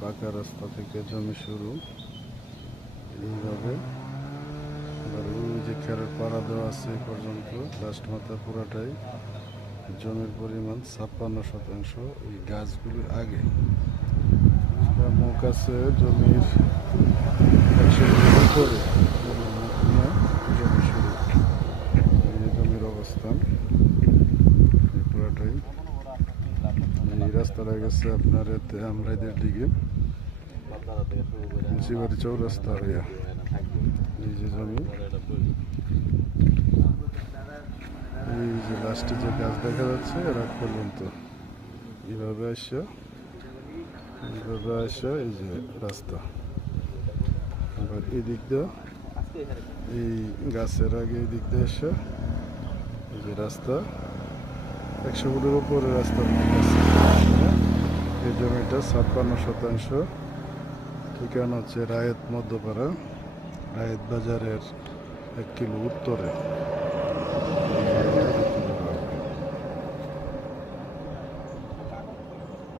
পাকা রাস্তা থেকে জমি শুরু এইভাবে। আর ওই যে খেরের পাড়া দেওয়া আছে এই পর্যন্ত লাস্ট মাথা পুরাটাই জমির পরিমাণ 56% ওই গাছগুলির আগে। মুখ আছে জমির 100 মিটার উপরে, জমির মুখ নিয়ে জমি শুরু। এই জমির অবস্থান এই পুরাটাই। এই রাস্তাটা গেছে আপনার এতে আমরাইদের দিকে মুন্সিবাড়ি চৌরাস্তা হইয়া। এই যে জমি, এই যে লাস্টে যে গাছ দেখা যাচ্ছে রাত পর্যন্ত এইভাবে আসা এই যে রাস্তা। আবার এই দিক দিয়ে এই গাছের আগে এই দিক দিয়ে আসা এই যে রাস্তা 100 ফুটের উপরে রাস্তা। এই জমিটা 56%। ঠিকানা হচ্ছে রায়েত মধ্যপাড়া, রায়েত বাজারের 1 কিলো উত্তরে।